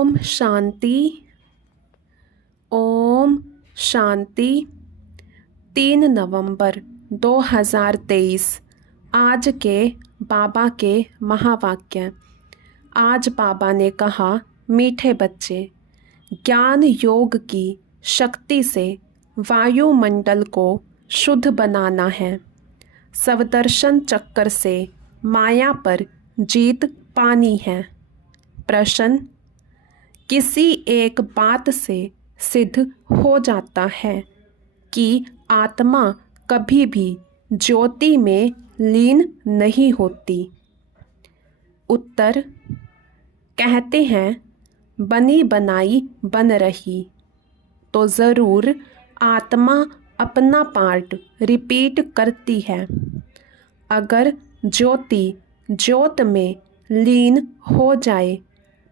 ओम शांति। ओम शांति। 3 नवंबर 2023 आज के बाबा के महावाक्य। आज बाबा ने कहा, मीठे बच्चे, ज्ञान योग की शक्ति से वायुमंडल को शुद्ध बनाना है। स्वदर्शन चक्कर से माया पर जीत पानी है। प्रश्न, किसी एक बात से सिद्ध हो जाता है कि आत्मा कभी भी ज्योति में लीन नहीं होती। उत्तर, कहते हैं बनी बनाई बन रही, तो ज़रूर आत्मा अपना पार्ट रिपीट करती है। अगर ज्योति ज्योत में लीन हो जाए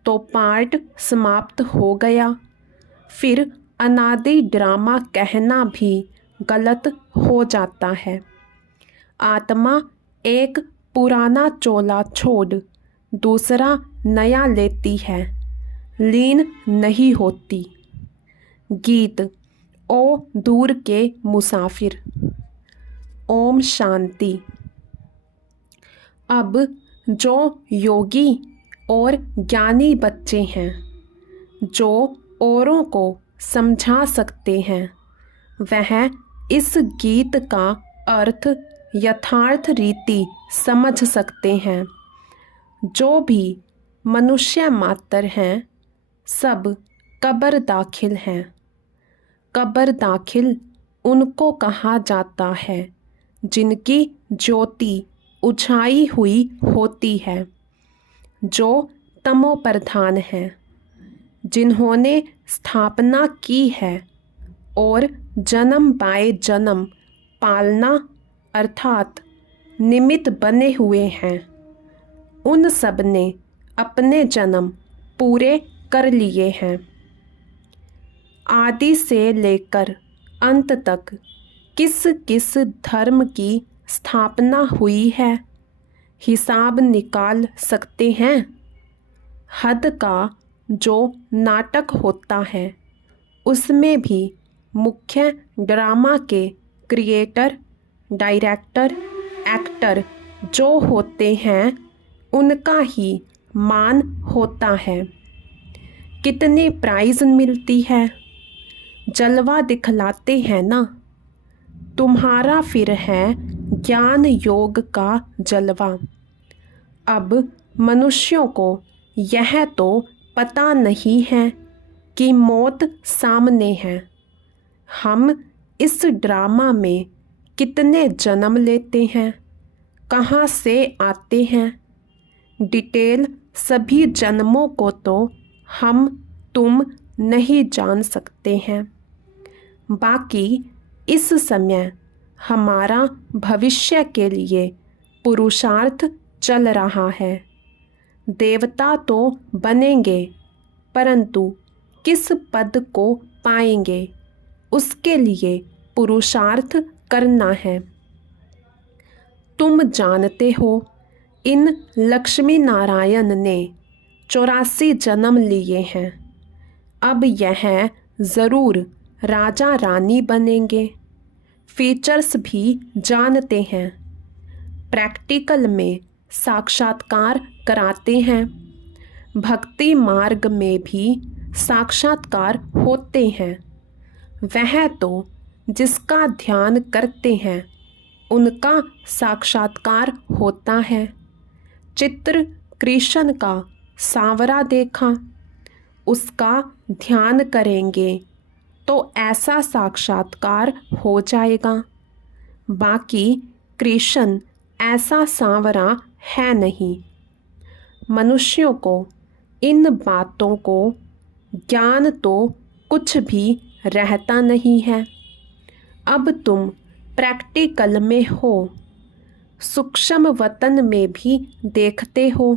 तो पार्ट समाप्त हो गया। फिर अनादि ड्रामा कहना भी गलत हो जाता है। आत्मा एक पुराना चोला छोड़ दूसरा नया लेती है, लीन नहीं होती। गीत, ओ दूर के मुसाफिर। ओम शांति। अब जो योगी और ज्ञानी बच्चे हैं, जो औरों को समझा सकते हैं, वह इस गीत का अर्थ यथार्थ रीति समझ सकते हैं। जो भी मनुष्य मात्र हैं, सब कब्र दाखिल हैं। कब्र दाखिल उनको कहा जाता है जिनकी ज्योति उछाई हुई होती है, जो तमो प्रधान है, जिन्होंने स्थापना की है और जन्म बाय जन्म पालना अर्थात निमित्त बने हुए हैं। उन सब ने अपने जन्म पूरे कर लिए हैं। आदि से लेकर अंत तक किस किस धर्म की स्थापना हुई है, हिसाब निकाल सकते हैं। हद का जो नाटक होता है, उसमें भी मुख्य ड्रामा के क्रिएटर, डायरेक्टर, एक्टर जो होते हैं, उनका ही मान होता है। कितनी प्राइज मिलती है, जलवा दिखलाते हैं ना। तुम्हारा फिर है ज्ञान योग का जलवा। अब मनुष्यों को यह तो पता नहीं है कि मौत सामने है। हम इस ड्रामा में कितने जन्म लेते हैं, कहाँ से आते हैं, डिटेल सभी जन्मों को तो हम तुम नहीं जान सकते हैं। बाकी इस समय हमारा भविष्य के लिए पुरुषार्थ चल रहा है। देवता तो बनेंगे, परंतु किस पद को पाएंगे, उसके लिए पुरुषार्थ करना है। तुम जानते हो, इन लक्ष्मी नारायण ने 84 जन्म लिए हैं। अब यह ज़रूर राजा रानी बनेंगे। फीचर्स भी जानते हैं। प्रैक्टिकल में साक्षात्कार कराते हैं। भक्ति मार्ग में भी साक्षात्कार होते हैं। वह तो जिसका ध्यान करते हैं, उनका साक्षात्कार होता है। चित्र कृष्ण का सांवरा देखा, उसका ध्यान करेंगे तो ऐसा साक्षात्कार हो जाएगा। बाकी कृष्ण ऐसा सांवरा है नहीं। मनुष्यों को इन बातों को ज्ञान तो कुछ भी रहता नहीं है। अब तुम प्रैक्टिकल में हो, सूक्ष्म वतन में भी देखते हो,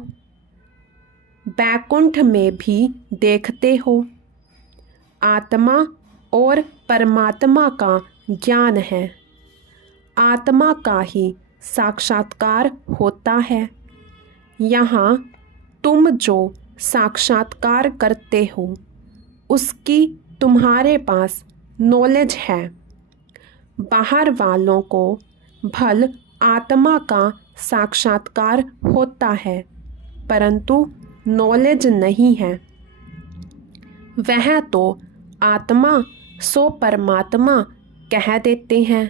बैकुंठ में भी देखते हो। आत्मा और परमात्मा का ज्ञान है। आत्मा का ही साक्षात्कार होता है। यहाँ तुम जो साक्षात्कार करते हो उसकी तुम्हारे पास नॉलेज है। बाहर वालों को भल आत्मा का साक्षात्कार होता है परंतु नॉलेज नहीं है। वह तो आत्मा सो परमात्मा कह देते हैं।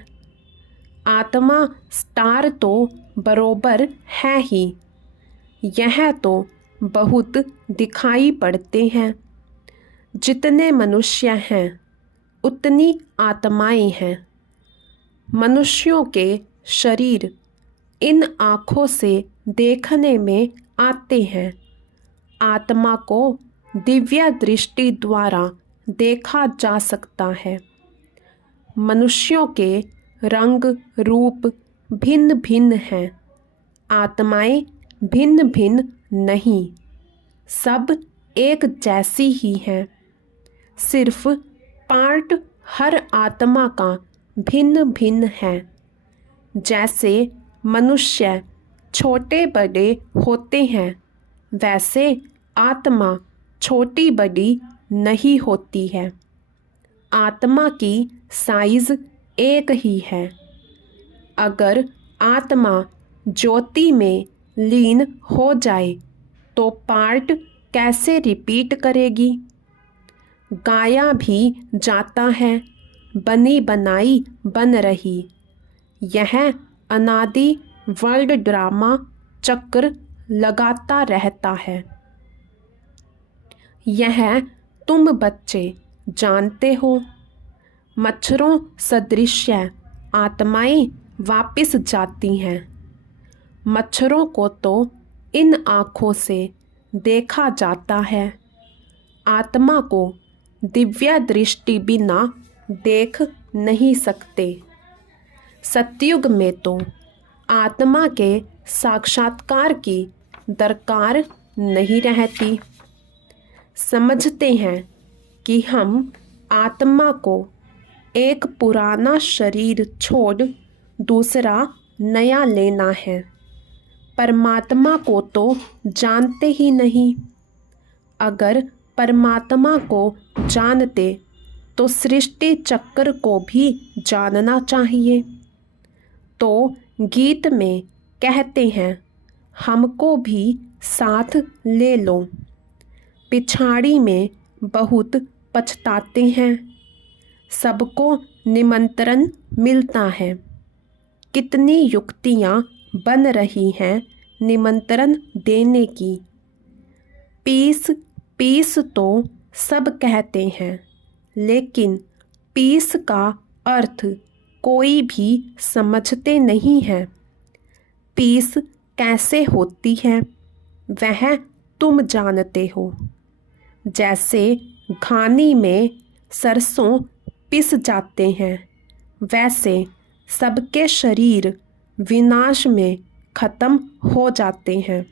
आत्मा स्टार तो बरोबर है ही। यह तो बहुत दिखाई पड़ते हैं। जितने मनुष्य हैं उतनी आत्माएं हैं। मनुष्यों के शरीर इन आँखों से देखने में आते हैं। आत्मा को दिव्य दृष्टि द्वारा देखा जा सकता है। मनुष्यों के रंग रूप भिन्न भिन्न हैं। आत्माएं भिन्न भिन्न नहीं, सब एक जैसी ही हैं। सिर्फ पार्ट हर आत्मा का भिन्न भिन्न है। जैसे मनुष्य छोटे बड़े होते हैं वैसे आत्मा छोटी बड़ी नहीं होती है। आत्मा की साइज एक ही है। अगर आत्मा ज्योति में लीन हो जाए तो पार्ट कैसे रिपीट करेगी। गाया भी जाता है, बनी बनाई बन रही। यह अनादि वर्ल्ड ड्रामा चक्र लगाता रहता है। यह तुम बच्चे जानते हो। मच्छरों सदृश आत्माएं वापिस जाती हैं। मच्छरों को तो इन आँखों से देखा जाता है। आत्मा को दिव्य दृष्टि बिना देख नहीं सकते। सतयुग में तो आत्मा के साक्षात्कार की दरकार नहीं रहती। समझते हैं कि हम आत्मा को एक पुराना शरीर छोड़ दूसरा नया लेना है। परमात्मा को तो जानते ही नहीं। अगर परमात्मा को जानते तो सृष्टि चक्र को भी जानना चाहिए। तो गीत में कहते हैं, हमको भी साथ ले लो। पिछाड़ी में बहुत पछताते हैं। सबको निमंत्रण मिलता है। कितनी युक्तियाँ बन रही हैं निमंत्रण देने की। पीस पीस तो सब कहते हैं लेकिन पीस का अर्थ कोई भी समझते नहीं है। पीस कैसे होती है वह तुम जानते हो। जैसे घानी में सरसों पिस जाते हैं वैसे सबके शरीर विनाश में खत्म हो जाते हैं।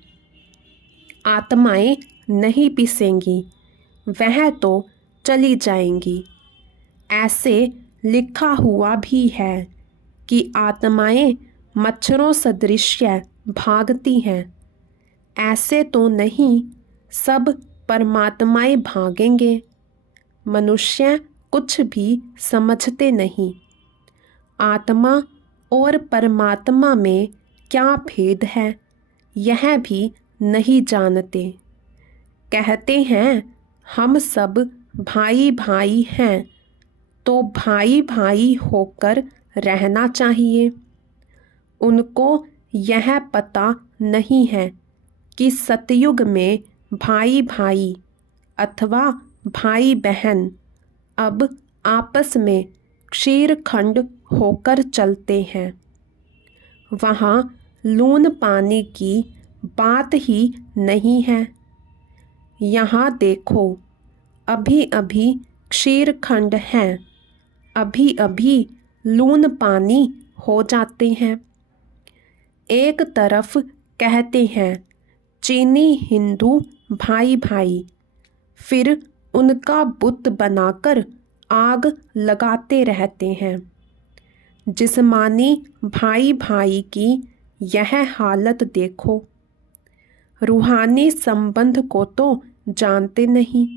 आत्माएं नहीं पिसेंगी, वह तो चली जाएंगी। ऐसे लिखा हुआ भी है कि आत्माएं मच्छरों सदृश भागती हैं। ऐसे तो नहीं, सब परमात्माएं भागेंगे। मनुष्य कुछ भी समझते नहीं। आत्मा और परमात्मा में क्या भेद है यह भी नहीं जानते। कहते हैं हम सब भाई भाई हैं तो भाई भाई होकर रहना चाहिए। उनको यह पता नहीं है कि सतयुग में भाई भाई अथवा भाई बहन अब आपस में क्षीरखंड होकर चलते हैं। वहाँ लून पानी की बात ही नहीं है। यहाँ देखो, अभी अभी क्षीरखंड हैं, अभी अभी लून पानी हो जाते हैं। एक तरफ कहते हैं चीनी हिंदू भाई भाई, फिर उनका बुत बनाकर आग लगाते रहते हैं। जिस्मानी भाई भाई की यह हालत देखो। रूहानी संबंध को तो जानते नहीं।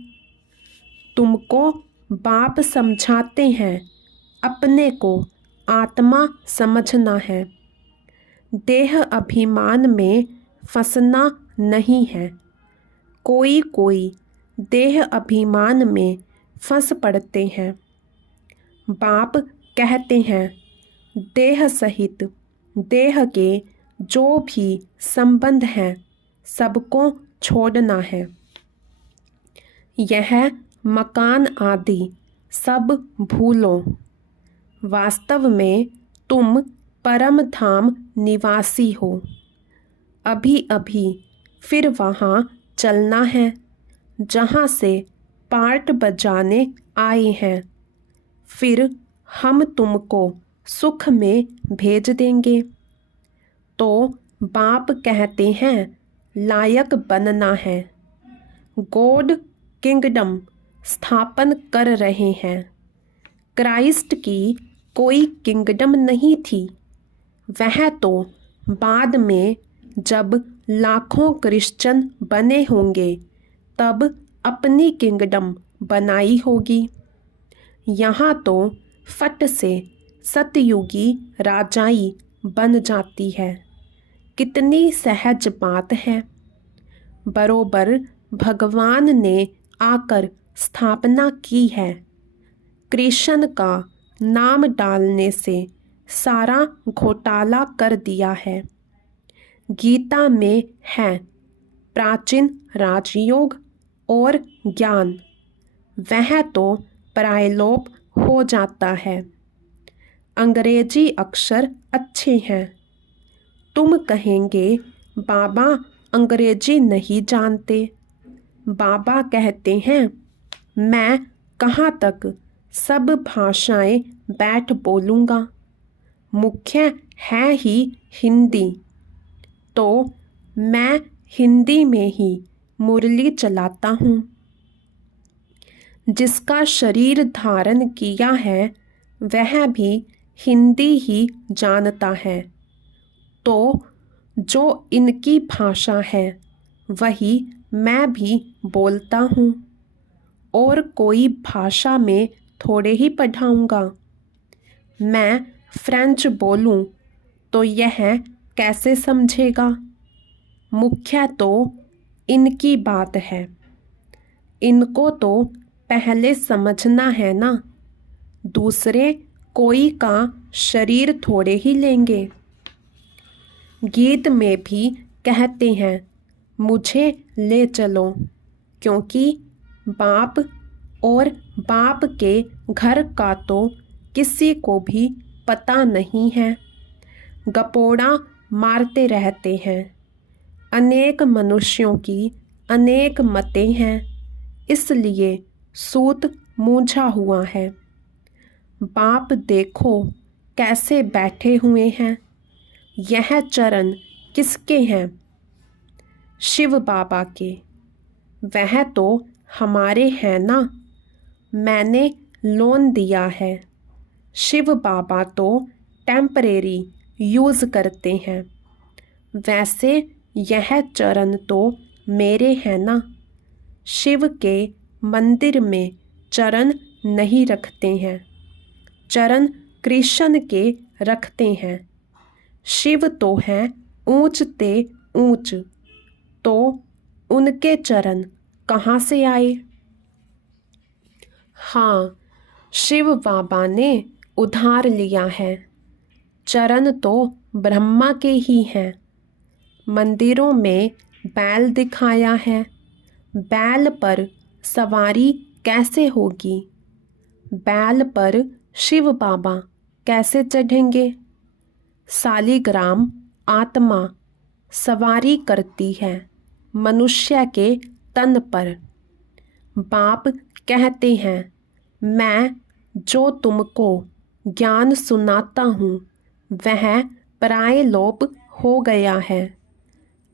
तुमको बाप समझाते हैं, अपने को आत्मा समझना है। देह अभिमान में फंसना नहीं है। कोई कोई देह अभिमान में फंस पड़ते हैं। बाप कहते हैं, देह सहित देह के जो भी संबंध हैं सबको छोड़ना है। यह मकान आदि सब भूलो। वास्तव में तुम परम धाम निवासी हो। अभी अभी फिर वहाँ चलना है जहाँ से पार्ट बजाने आए हैं। फिर हम तुमको सुख में भेज देंगे। तो बाप कहते हैं, लायक बनना है। गॉड किंगडम स्थापन कर रहे हैं। क्राइस्ट की कोई किंगडम नहीं थी। वह तो बाद में जब लाखों क्रिश्चियन बने होंगे तब अपनी किंगडम बनाई होगी। यहाँ तो फट से सतयुगी राजाई बन जाती है। कितनी सहज बात है। बरोबर भगवान ने आकर स्थापना की है। कृष्ण का नाम डालने से सारा घोटाला कर दिया है। गीता में है प्राचीन राजयोग और ज्ञान, वह तो प्रायलोप हो जाता है। अंग्रेजी अक्षर अच्छे हैं। तुम कहेंगे बाबा अंग्रेजी नहीं जानते। बाबा कहते हैं, मैं कहाँ तक सब भाषाएं बैठ बोलूँगा। मुख्य है ही हिंदी, तो मैं हिंदी में ही मुरली चलाता हूँ। जिसका शरीर धारण किया है वह भी हिंदी ही जानता है। तो जो इनकी भाषा है वही मैं भी बोलता हूँ। और कोई भाषा में थोड़े ही पढ़ाऊँगा। मैं फ्रेंच बोलूं तो यह कैसे समझेगा। मुख्य तो इनकी बात है। इनको तो पहले समझना है ना। दूसरे कोई का शरीर थोड़े ही लेंगे। गीत में भी कहते हैं, मुझे ले चलो, क्योंकि बाप और बाप के घर का तो किसी को भी पता नहीं है। गपोड़ा मारते रहते हैं। अनेक मनुष्यों की अनेक मतें हैं, इसलिए सूत मूंझा हुआ है। बाप देखो कैसे बैठे हुए हैं। यह चरण किसके हैं? शिव बाबा के। वह तो हमारे हैं ना। मैंने लोन दिया है। शिव बाबा तो टेम्परेरी यूज़ करते हैं। वैसे यह चरण तो मेरे हैं ना। शिव के मंदिर में चरण नहीं रखते हैं, चरण कृष्ण के रखते हैं। शिव तो हैं ऊंच ते ऊंच, तो उनके चरण कहाँ से आए? हाँ, शिव बाबा ने उधार लिया है। चरण तो ब्रह्मा के ही हैं। मंदिरों में बैल दिखाया है। बैल पर सवारी कैसे होगी? बैल पर शिव बाबा कैसे चढ़ेंगे? सालिग्राम आत्मा सवारी करती है मनुष्य के तन पर। बाप कहते हैं, मैं जो तुमको ज्ञान सुनाता हूँ वह प्रायलोप हो गया है।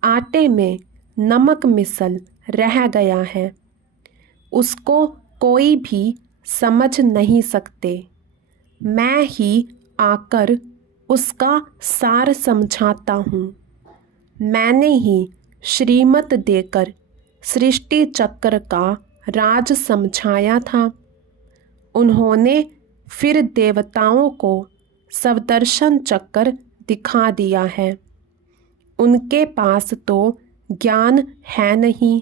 आटे में नमक मिसल रह गया है। उसको कोई भी समझ नहीं सकते। मैं ही आकर उसका सार समझाता हूँ। मैंने ही श्रीमत देकर सृष्टि चक्र का राज समझाया था। उन्होंने फिर देवताओं को सवदर्शन चक्र दिखा दिया है। उनके पास तो ज्ञान है नहीं।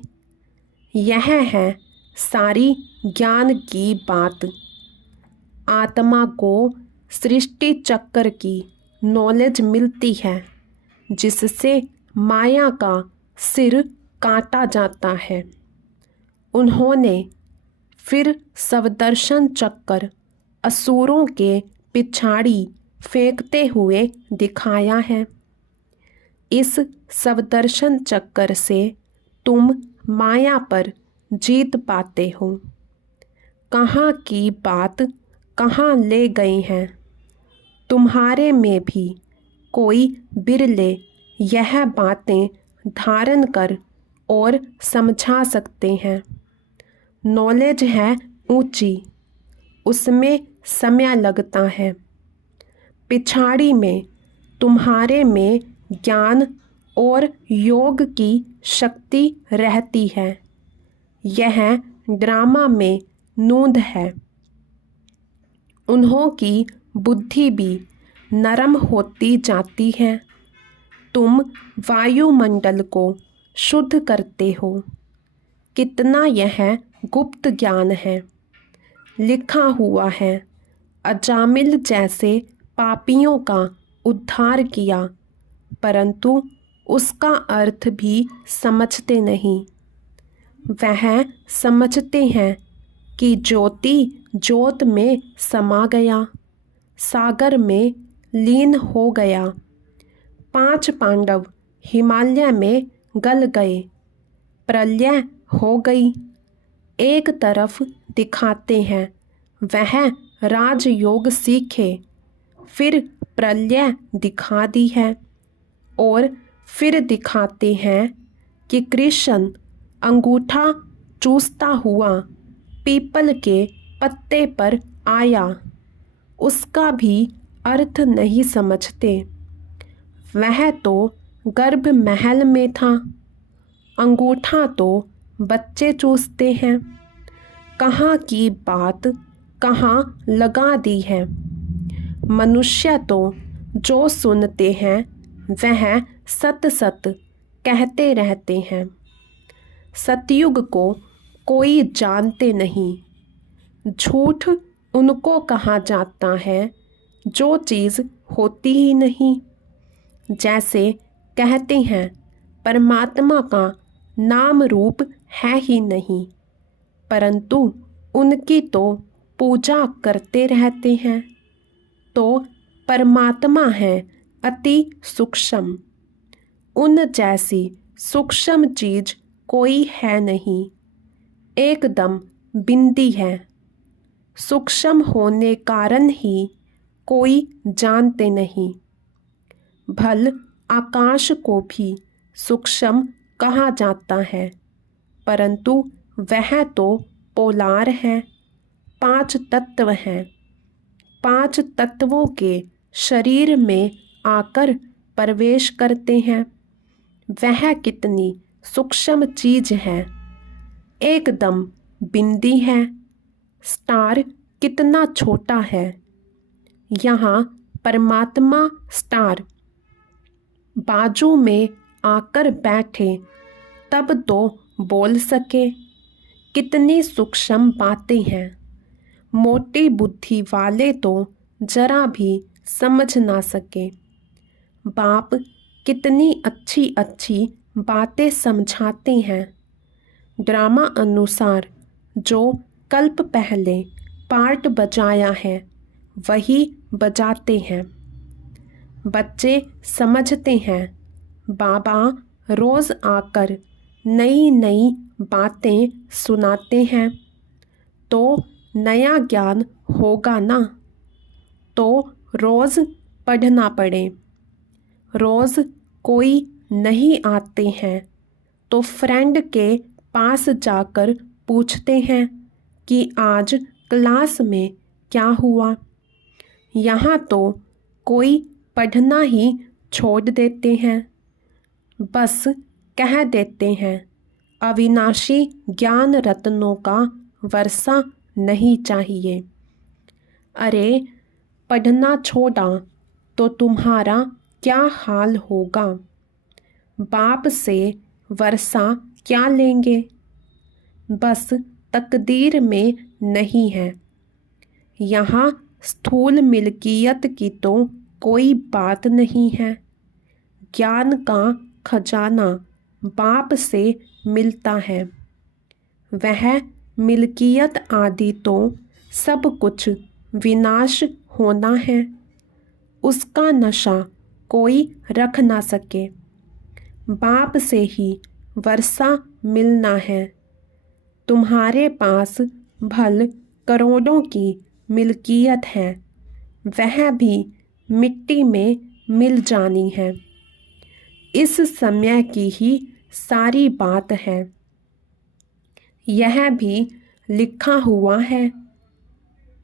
यह है सारी ज्ञान की बात। आत्मा को सृष्टि चक्र की नॉलेज मिलती है, जिससे माया का सिर काटा जाता है। उन्होंने फिर सवदर्शन चक्र असुरों के पिछाड़ी फेंकते हुए दिखाया है। इस सवदर्शन चक्र से तुम माया पर जीत पाते हो। कहाँ की बात कहाँ ले गई हैं। तुम्हारे में भी कोई बिरले यह बातें धारण कर और समझा सकते हैं। नॉलेज है ऊंची, उसमें समय लगता है। पिछाड़ी में तुम्हारे में ज्ञान और योग की शक्ति रहती है। यह ड्रामा में नूंद है। उन्हों की बुद्धि भी नरम होती जाती है। तुम वायुमंडल को शुद्ध करते हो। कितना यह गुप्त ज्ञान है, लिखा हुआ है। अजामिल जैसे पापियों का उद्धार किया, परंतु उसका अर्थ भी समझते नहीं। वह समझते हैं कि ज्योति ज्योत में समा गया, सागर में लीन हो गया। 5 पांडव हिमालय में गल गए, प्रलय हो गई। एक तरफ दिखाते हैं वह राजयोग सीखे, फिर प्रलय दिखा दी है। और फिर दिखाते हैं कि कृष्ण अंगूठा चूसता हुआ पीपल के पत्ते पर आया। उसका भी अर्थ नहीं समझते। वह तो गर्भ महल में था। अंगूठा तो बच्चे चूसते हैं। कहाँ की बात कहाँ लगा दी है। मनुष्य तो जो सुनते हैं वह सत सत कहते रहते हैं। सतयुग को कोई जानते नहीं। झूठ उनको कहा जाता है जो चीज़ होती ही नहीं। जैसे कहते हैं परमात्मा का नाम रूप है ही नहीं, परंतु उनकी तो पूजा करते रहते हैं। तो परमात्मा है अति सूक्ष्म। उन जैसी सूक्ष्म चीज कोई है नहीं, एकदम बिंदी है। सूक्ष्म होने कारण ही कोई जानते नहीं। भल आकाश को भी सूक्ष्म कहा जाता है, परंतु वह तो पोलार है। 5 तत्व हैं। 5 तत्वों के शरीर में आकर प्रवेश करते हैं। वह कितनी सूक्ष्म चीज है, एकदम बिंदी है। स्टार कितना छोटा है। यहाँ परमात्मा स्टार बाजू में आकर बैठे तब तो बोल सके। कितनी सूक्ष्म बातें हैं। मोटी बुद्धि वाले तो जरा भी समझ ना सके। बाप कितनी अच्छी अच्छी बातें समझाते हैं। ड्रामा अनुसार जो कल्प पहले पार्ट बजाया है वही बजाते हैं। बच्चे समझते हैं। बाबा रोज़ आकर नई नई बातें सुनाते हैं, तो नया ज्ञान होगा ना। तो रोज़ पढ़ना पड़े। रोज़ कोई नहीं आते हैं तो फ्रेंड के पास जाकर पूछते हैं कि आज क्लास में क्या हुआ। यहाँ तो कोई पढ़ना ही छोड़ देते हैं। बस कह देते हैं अविनाशी ज्ञान रत्नों का वर्षा नहीं चाहिए। अरे पढ़ना छोड़ा तो तुम्हारा क्या हाल होगा। बाप से वर्षा क्या लेंगे, बस तकदीर में नहीं है। यहाँ स्थूल मिल्कियत की तो कोई बात नहीं है। ज्ञान का खजाना बाप से मिलता है। वह मिल्कियत आदि तो सब कुछ विनाश होना है, उसका नशा कोई रख ना सके। बाप से ही वर्षा मिलना है। तुम्हारे पास भल करोड़ों की मिल्कियत है, वह भी मिट्टी में मिल जानी है। इस समय की ही सारी बात है। यह भी लिखा हुआ है,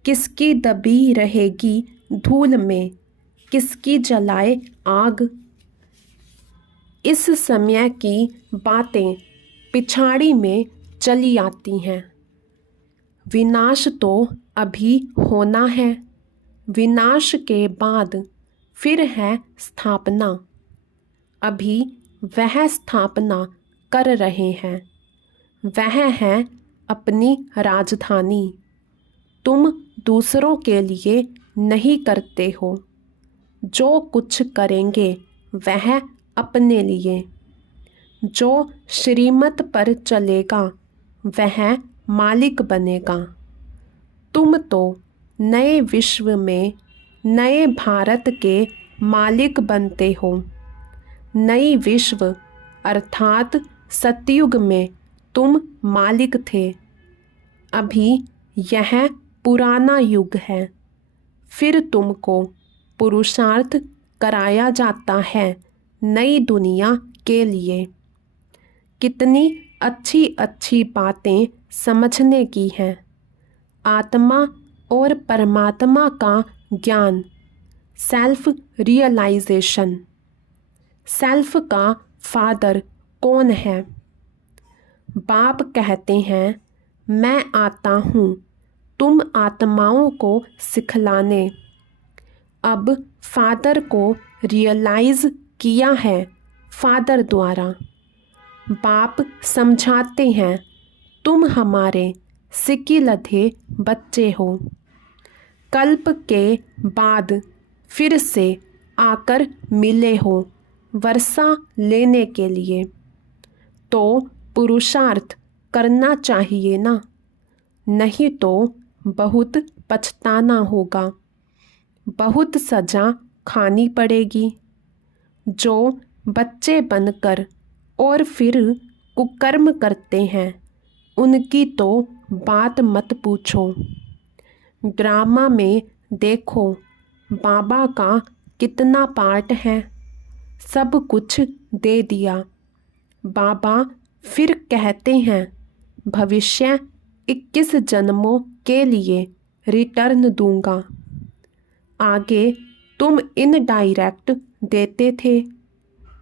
किसकी दबी रहेगी धूल में, किसकी जलाए आग। इस समय की बातें पिछाड़ी में चली आती हैं। विनाश तो अभी होना है, विनाश के बाद फिर है स्थापना। अभी वह स्थापना कर रहे हैं, वह है अपनी राजधानी। तुम दूसरों के लिए नहीं करते हो, जो कुछ करेंगे वह अपने लिए। जो श्रीमत पर चलेगा वह मालिक बनेगा। तुम तो नए विश्व में नए भारत के मालिक बनते हो। नई विश्व अर्थात सतयुग में तुम मालिक थे। अभी यह पुराना युग है। फिर तुमको पुरुषार्थ कराया जाता है नई दुनिया के लिए। कितनी अच्छी अच्छी बातें समझने की हैं। आत्मा और परमात्मा का ज्ञान, सेल्फ रियलाइजेशन। सेल्फ का फादर कौन है? बाप कहते हैं, मैं आता हूँ तुम आत्माओं को सिखलाने। अब फादर को रियलाइज किया है फादर द्वारा। बाप समझाते हैं, तुम हमारे सिकिलधे बच्चे हो। कल्प के बाद फिर से आकर मिले हो वर्षा लेने के लिए। तो पुरुषार्थ करना चाहिए ना, नहीं तो बहुत पछताना होगा, बहुत सजा खानी पड़ेगी। जो बच्चे बनकर और फिर कुकर्म करते हैं उनकी तो बात मत पूछो। ड्रामा में देखो बाबा का कितना पार्ट है, सब कुछ दे दिया। बाबा फिर कहते हैं, भविष्य 21 जन्मों के लिए रिटर्न दूंगा। आगे तुम इनडायरेक्ट देते थे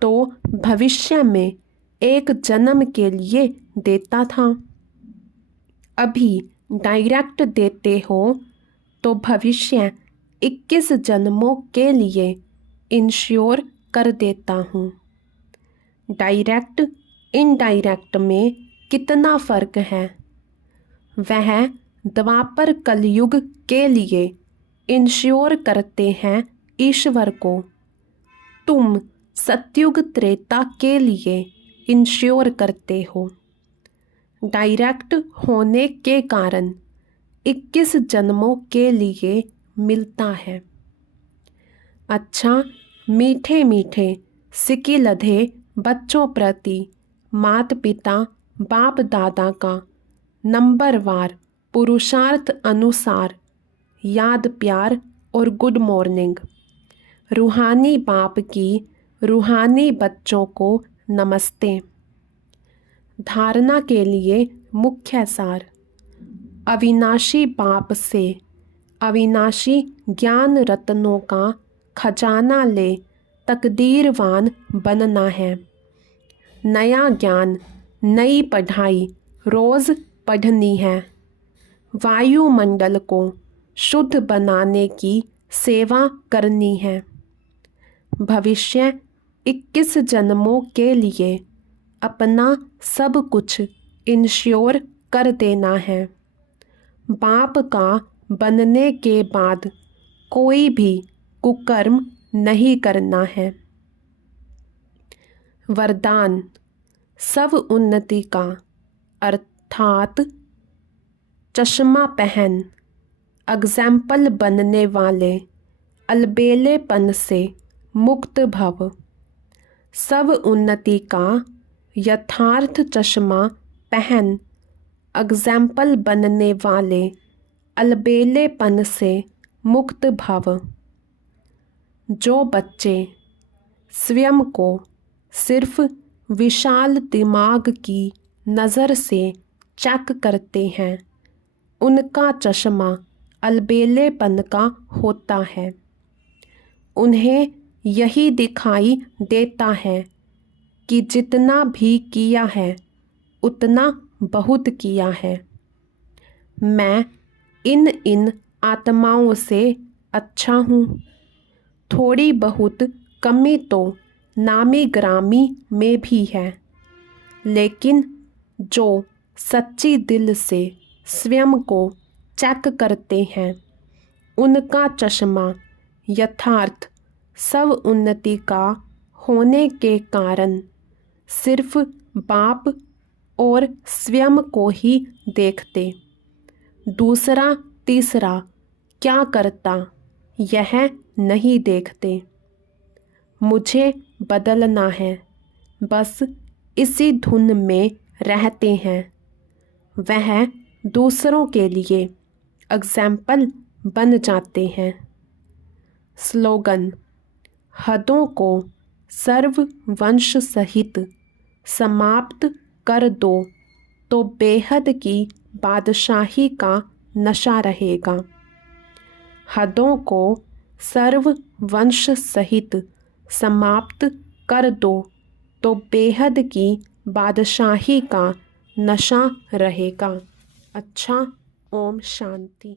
तो भविष्य में 1 जन्म के लिए देता था। अभी डायरेक्ट देते हो तो भविष्य 21 जन्मों के लिए इंश्योर कर देता हूँ। डायरेक्ट इनडायरेक्ट में कितना फ़र्क है। वह द्वापर कलयुग के लिए इंश्योर करते हैं ईश्वर को। तुम सतयुग त्रेता के लिए इंश्योर करते हो। डायरेक्ट होने के कारण 21 जन्मों के लिए मिलता है। अच्छा, मीठे मीठे सिकिलधे बच्चों प्रति माता पिता बाप दादा का नंबरवार पुरुषार्थ अनुसार याद प्यार और गुड मॉर्निंग। रूहानी बाप की रूहानी बच्चों को नमस्ते। धारणा के लिए मुख्य सार। अविनाशी बाप से अविनाशी ज्ञान रत्नों का खजाना ले तकदीरवान बनना है। नया ज्ञान नई पढ़ाई रोज़ पढ़नी है। वायुमंडल को शुद्ध बनाने की सेवा करनी है। भविष्य 21 जन्मों के लिए अपना सब कुछ इंश्योर कर देना है। बाप का बनने के बाद कोई भी कुकर्म नहीं करना है। वरदान सब उन्नति का अर्थात चश्मा पहन एग्जाम्पल बनने वाले अलबेलेपन से मुक्त भव। सब उन्नति का यथार्थ चश्मा पहन एग्जाम्पल बनने वाले अलबेलेपन से मुक्त भव। जो बच्चे स्वयं को सिर्फ विशाल दिमाग की नज़र से चेक करते हैं, उनका चश्मा अलबेलेपन का होता है। उन्हें यही दिखाई देता है कि जितना भी किया है उतना बहुत किया है। मैं इन आत्माओं से अच्छा हूँ। थोड़ी बहुत कमी तो नामी ग्रामी में भी है, लेकिन जो सच्ची दिल से स्वयं को चेक करते हैं, उनका चश्मा यथार्थ सब उन्नति का होने के कारण सिर्फ बाप और स्वयं को ही देखते, दूसरा तीसरा क्या करता यह नहीं देखते। मुझे बदलना है, बस इसी धुन में रहते हैं। वह दूसरों के लिए एग्जाम्पल बन जाते हैं। स्लोगन हदों को सर्व वंश सहित समाप्त कर दो तो बेहद की बादशाही का नशा रहेगा। हदों को सर्व वंश सहित समाप्त कर दो तो बेहद की बादशाही का नशा रहेगा। अच्छा, ओम शांति।